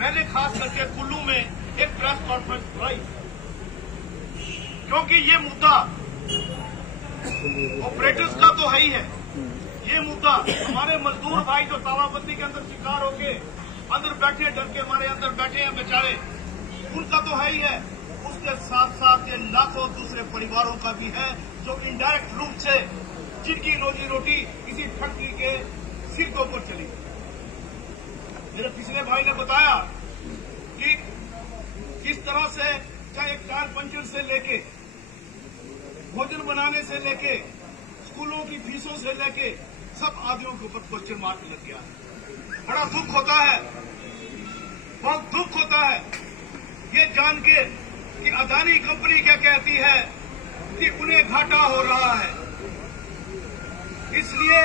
मैंने खास करके कुल्लू में एक प्रेस कॉन्फ्रेंस बुलाई, क्योंकि ये मुद्दा ऑपरेटर्स का तो है ही है। ये मुद्दा हमारे मजदूर भाई जो तालाबंदी के अंदर शिकार होके अंदर बैठे, डर के हमारे अंदर बैठे हैं बेचारे, उनका तो है ही है। उसके साथ साथ ये लाखों दूसरे परिवारों का भी है जो इनडायरेक्ट रूप से जिनकी रोजी रोटी इसी फैक्ट्री के सिर के ऊपर चली। मेरे पिछले भाई ने बताया कि किस तरह से चाहे एक टायर पंचर से लेके भोजन बनाने से लेके स्कूलों की फीसों से लेके सब आदमियों के ऊपर क्वेश्चन मार्क लग गया है। बड़ा दुख होता है, बहुत दुख होता है ये जान के कि अदानी कंपनी क्या कहती है कि उन्हें घाटा हो रहा है, इसलिए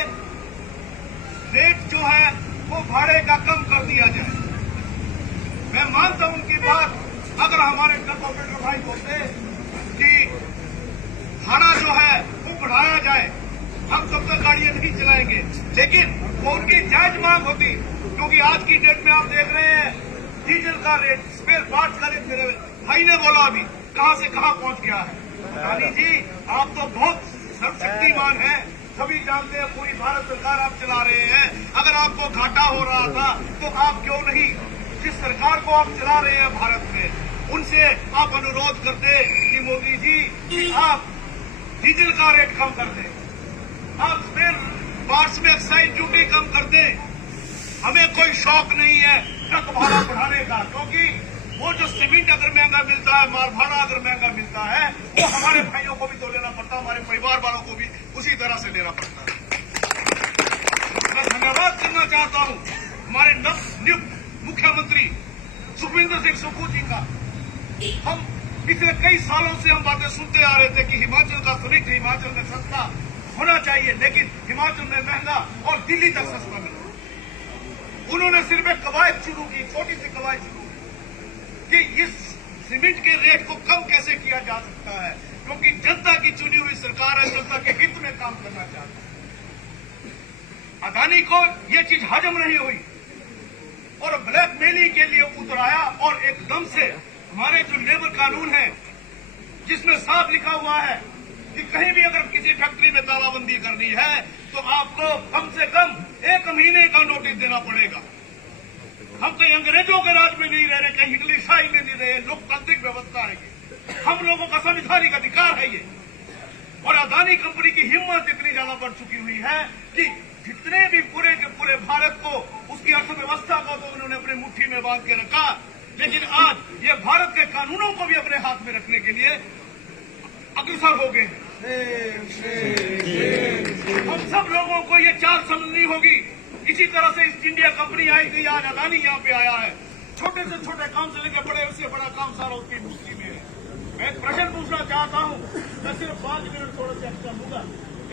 रेट जो है वो भाड़े का कम कर दिया जाए। मैं मानता हूं उनकी बात, अगर हमारे ट्रक ऑपरेटर भाई बोलते कि भाड़ा जो है वो बढ़ाया जाए, हम तब तक गाड़ियां नहीं चलाएंगे, लेकिन वो उनकी जायज मांग होती। क्योंकि आज की डेट में आप देख रहे हैं डीजल का रेट, स्पेयर पार्ट्स का रेट, मेरे भाई ने बोला अभी कहां से कहां पहुंच गया है। अदानी जी आप तो बहुत सर्वशक्तिमान हैं, सभी जानते हैं, पूरी भारत सरकार आप चला रहे हैं। अगर आपको घाटा हो रहा था तो आप क्यों नहीं जिस सरकार को आप चला रहे हैं भारत में, उनसे आप अनुरोध करते कि मोदी जी कि आप डीजल का रेट कम कर दें, आप स्पेयर पार्ट्स में एक्साइज ड्यूटी कम कर दें। हमें कोई शौक नहीं है ट्रक भाड़ा बढ़ाने का, क्योंकि वो जो सीमेंट अगर महंगा मिलता है, माल भाड़ा अगर महंगा मिलता है, वो हमारे भाइयों को भी तो लेना पड़ता है, हमारे परिवार वालों को भी उसी तरह से लेना पड़ता है। मैं धन्यवाद करना चाहता हूं हमारे नवनियुक्त मुख्यमंत्री सुखविंदर सिंह सुक्खू जी का। हम पिछले कई सालों से हम बातें सुनते आ रहे थे कि हिमाचल का श्रमिक हिमाचल में सस्ता होना चाहिए, लेकिन हिमाचल में महंगा और दिल्ली तक सस्ता मिला। उन्होंने सिर्फ एक कवायद शुरू की, छोटी सी कवायद शुरू कि इस सीमेंट के रेट को कम कैसे किया जा सकता है, क्योंकि जनता की चुनी हुई सरकार है, जनता के हित में काम करना चाहती है। अदानी को ये चीज हजम नहीं हुई और ब्लैकमेलिंग के लिए उतराया, और एकदम से हमारे जो लेबर कानून है जिसमें साफ लिखा हुआ है कि कहीं भी अगर किसी फैक्ट्री में तालाबंदी करनी है तो आपको कम से कम 1 महीने का नोटिस देना पड़ेगा। हम कहीं अंग्रेजों के राज में नहीं रह रहे, कहीं हिटलर शाही में नहीं रहे, लोकतांत्रिक व्यवस्था है ये, हम लोगों का संवैधानिक अधिकार है ये। और अदानी कंपनी की हिम्मत इतनी ज्यादा बढ़ चुकी हुई है कि जितने भी पूरे के पूरे भारत को, उसकी अर्थव्यवस्था को तो उन्होंने अपनी मुट्ठी में बांध के रखा, लेकिन आज ये भारत के कानूनों को भी अपने हाथ में रखने के लिए अग्रसर हो गए। हम सब लोगों को ये चाल समझनी होगी। इसी तरह से ईस्ट इंडिया कंपनी आई थी, आज अदानी यहाँ पे आया है। छोटे से छोटे काम से लेकर बड़े से बड़ा काम सारा उसकी मुट्ठी में है। मैं एक प्रश्न पूछना चाहता हूँ, मैं सिर्फ 5 मिनट थोड़ा सा एक्स्ट्रा लूंगा।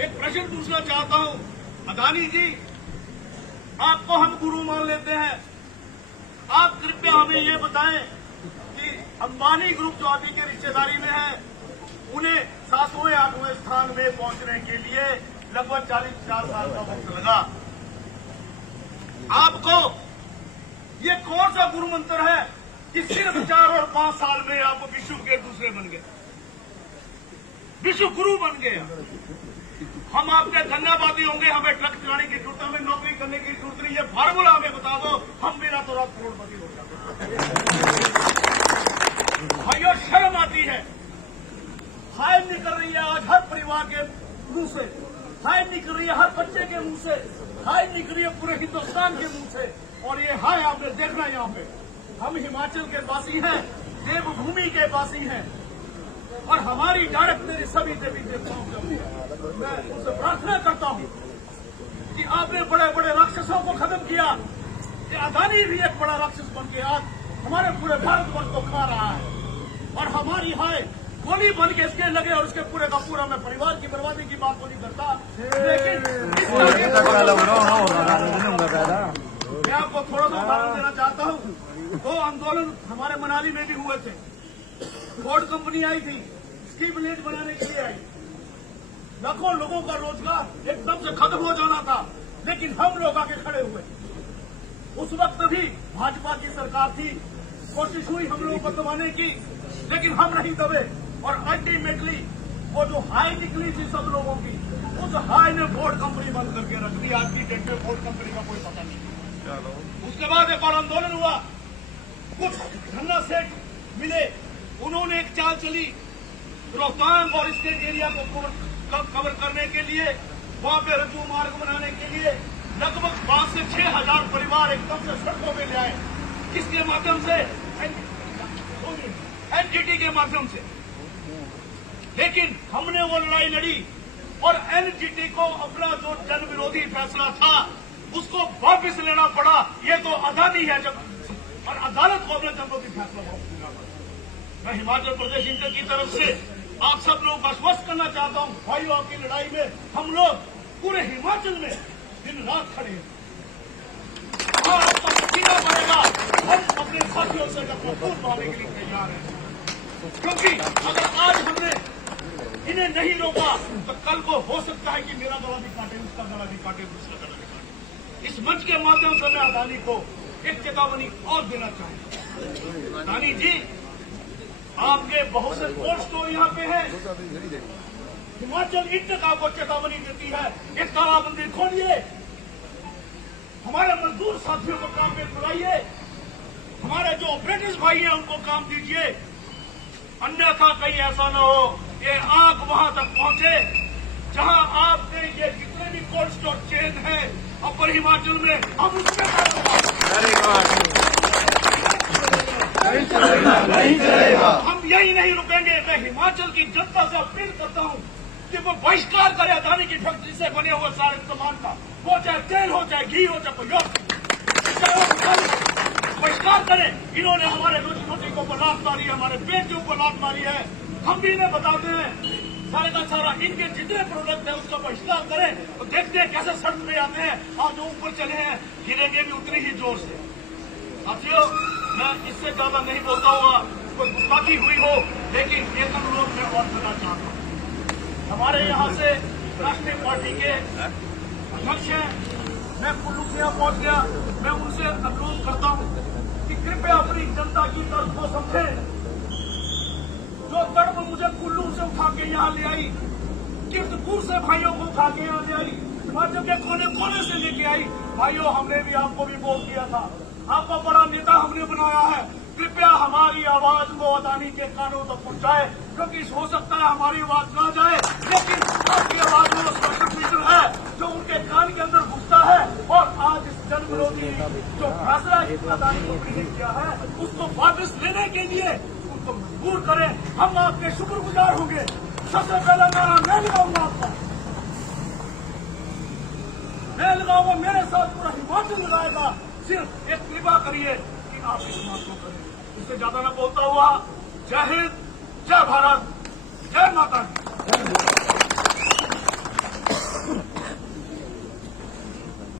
एक प्रश्न पूछना चाहता हूँ, अदानी जी आपको हम गुरु मान लेते हैं, आप कृपया हमें ये बताएं कि अंबानी ग्रुप जो अभी के रिश्तेदारी में है, उन्हें 7वें 8वें स्थान में पहुंचने के लिए लगभग 40-50 साल का वक्त लगा। आपको ये कौन सा गुरु मंत्र है कि सिर्फ 4 और 5 साल में आप विश्व के दूसरे बन गए, विश्व गुरु बन गए। हम आपके धन्यवादी होंगे, हमें ट्रक चलाने की जरूरत, हमें नौकरी करने की जरूरत नहीं है, फार्मूला हमें बता दो, हम मेरा तो रात करोड़पति हो जाते। भाइयों शर्म आती है, हाय निकल रही है आज हर परिवार के मुंह से, हाय निकल रही है हर बच्चे के मुंह से, हाय निकल रही है पूरे हिंदुस्तान के मुंह से। और ये हाय आपने देखना यहाँ पे, हम हिमाचल के वासी हैं, देवभूमि के वासी हैं, और हमारी डायरेक्ट मेरी सभी देवी देवताओं से मैं उनसे प्रार्थना करता हूँ कि आपने बड़े बड़े राक्षसों को खत्म किया, कि अदानी भी एक बड़ा राक्षस बन के आज हमारे पूरे भारतवर्ष को खा रहा है। और हमारी हाय गोली बन के इसके लगे, और उसके पूरे का पूरा, मैं परिवार की बर्बादी की बात को नहीं करता, लेकिन मैं आपको थोड़ा सा उदाहरण देना चाहता हूँ। 2 आंदोलन हमारे मनाली में भी हुए थे। फोर्ड कंपनी आई थी, स्की ब्लेड बनाने के लिए आई, लाखों लोगों का रोजगार एकदम से खत्म हो जाना था, लेकिन हम लोग आके खड़े हुए। उस वक्त भी भाजपा की सरकार थी, कोशिश हुई हम लोगों को दबाने की, लेकिन हम नहीं दबे और अल्टीमेटली वो जो हाई निकली थी सब लोगों की, उस हाई ने बोर्ड कंपनी बंद करके रख दी। आज की डेट में बोर्ड कंपनी का कोई पता नहीं। उसके बाद एक और आंदोलन हुआ, कुछ धन्ना सेठ मिले, उन्होंने एक चाल चली रोहतांग और स्टेट एरिया को कवर करने के लिए, वहां पे रज्जू मार्ग बनाने के लिए लगभग 5 से 6,000 परिवार एकदम से सड़कों में ले आए। किसके माध्यम से? एनजीटी के माध्यम से। लेकिन हमने वो लड़ाई लड़ी और एनजीटी को अपना जो जन विरोधी फैसला था उसको वापस लेना पड़ा। ये तो अदानी है जब, और अदालत को अपना जन विरोधी फैसला वापस लेना पड़ा। मैं हिमाचल प्रदेश इंटर की तरफ से आप सब लोगों को आश्वस्त करना चाहता हूं, भाइयों आपकी लड़ाई में हम लोग पूरे हिमाचल में दिन रात खड़े हैं। और आपका पसीना बनेगा, हम अपने साथियों से अपना खून बहाने के लिए तैयार हैं, क्योंकि अगर आज हमने इन्हें नहीं रोका तो कल को हो सकता है कि मेरा गला भी काटे, उसका गला भी काटे, दूसरा गला भी काटे। इस मंच के माध्यम से मैं अदानी को एक चेतावनी और देना चाहूंगा। अदानी जी, आपके बहुत से कोल्ड स्टोर यहाँ पे है, हिमाचल इंटर का आपको चेतावनी देती है, एक तालाबंदी खोलिए, हमारे मजदूर साथियों को काम पे बुलाइए, हमारे जो ऑपरेटर्स भाई हैं उनको काम दीजिए, अन्यथा कहीं ऐसा न हो ये आग वहां तक पहुंचे जहां आपने ये जितने भी कोल्ड स्टोर चेन है अपर हिमाचल में, हम उसके नहीं चलेगा। हम यही नहीं रुकेंगे। मैं हिमाचल की जनता से अपील करता हूं कि वो बहिष्कार करे अदानी की फैक्ट्री से बने हुए सारे सामान का, वो चाहे तेल हो, चाहे घी हो, चाहे कोई और, बहिष्कार करें। इन्होंने हमारे रोजी रोटी को लात मारी है, हमारे बेटियों को लात मारी है, हम भी इन्हें बताते हैं सारे का सारा इनके जितने प्रोडक्ट है उसका बहिष्कार करें। तो देखते हैं कैसे सड़क पे आते हैं, आज जो ऊपर चले हैं गिरेंगे भी उतनी ही जोर से। साथियों, मैं इससे ज्यादा नहीं बोलता हुआ, कोई गुस्ताखी हुई हो, लेकिन एक अनुरोध मैं और करना चाहता हूँ। हमारे यहाँ से राष्ट्रीय पार्टी के अध्यक्ष हैं, मैं कुल्लू से यहाँ पहुंच गया, मैं उनसे अनुरोध करता हूँ कि कृपया अपनी जनता की दर्द को समझें। जो तड़प मुझे कुल्लू से उठा के यहाँ ले आई, कीर्तपुर से भाइयों को उठा के यहाँ ले आई, हिमाचल के कोने कोने से लेके आई। भाइयों, हमने भी आपको भी बोल दिया था, आपका बड़ा नेता हमने बनाया है, कृपया हमारी आवाज को अदानी के कानों तक पहुंचाए, क्योंकि हो सकता है हमारी आवाज ना जाए, लेकिन आपकी आवाज में सोशल मीटर है जो उनके कान के अंदर घुसता है। और आज इस जन विरोधी जो फैसला अदानी कंपनी ने किया है उसको वापस लेने के लिए उनको मजबूर करें। हम आपके शुक्रगुजार होंगे। सबसे पहला नारा मैं लगाऊंगा, आपका मैं लगाऊंगा, मेरे साथ पूरा हिमाचल लगाएगा। सिर्फ एक कृपा करिए कि आप इस बात को करें। इससे ज्यादा न बोलता हुआ, जय हिंद, जय भारत, जय माता दी।